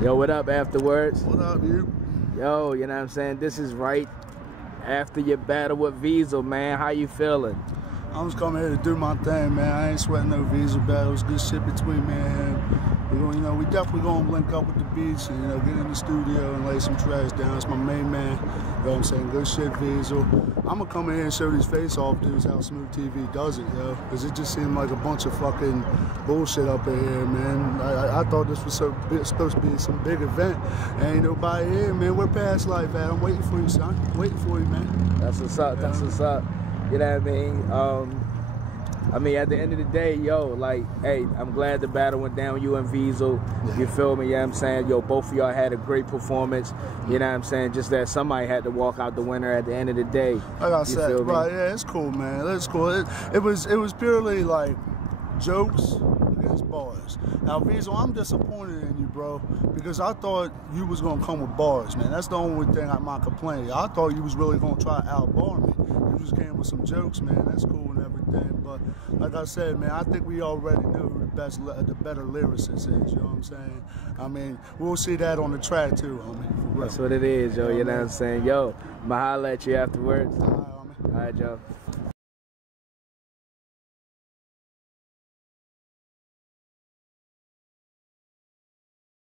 Yo, what up, Afterwards? What up, you? Yo, you know what I'm saying? This is right after your battle with Veezal, man. How you feeling? I'm just coming here to do my thing, man. I ain't sweating no Veezal battles. Good shit between me and him. We definitely gonna link up with the beats and, get in the studio and lay some tracks down. It's my main man. You know what I'm saying? Good shit, Veezal. I'm gonna come in here and show these face-off dudes how Smooth TV does it, yo. Because it just seemed like a bunch of fucking bullshit up in here, man. I thought this was supposed to be some big event. Ain't nobody here, man. We're past life, man. I'm waiting for you, son. Waiting for you, man. That's what's up. That's what's up. You know what I mean? At the end of the day, yo, like, hey, I'm glad the battle went down, you and Veezal. Yeah. You feel me? You know what I'm saying? Yo, both of y'all had a great performance. You know what I'm saying? Just that somebody had to walk out the winner at the end of the day. Like I said, right, yeah, it's cool, man. It's cool. It was purely like jokes against bars. Now, Veezal, I'm disappointed in you, bro, because I thought you was gonna come with bars, man. That's the only thing I might complain. I thought you was really gonna try to outbar me. You just came with some jokes, man. That's cool and everything, but like I said, man, I think we already knew who the better lyricist is. You know what I'm saying? I mean, we'll see that on the track too, homie. That's what it is, yo. You know what I'm saying? Yo, I'ma holla at you afterwards. All right, homie. All right, Joe.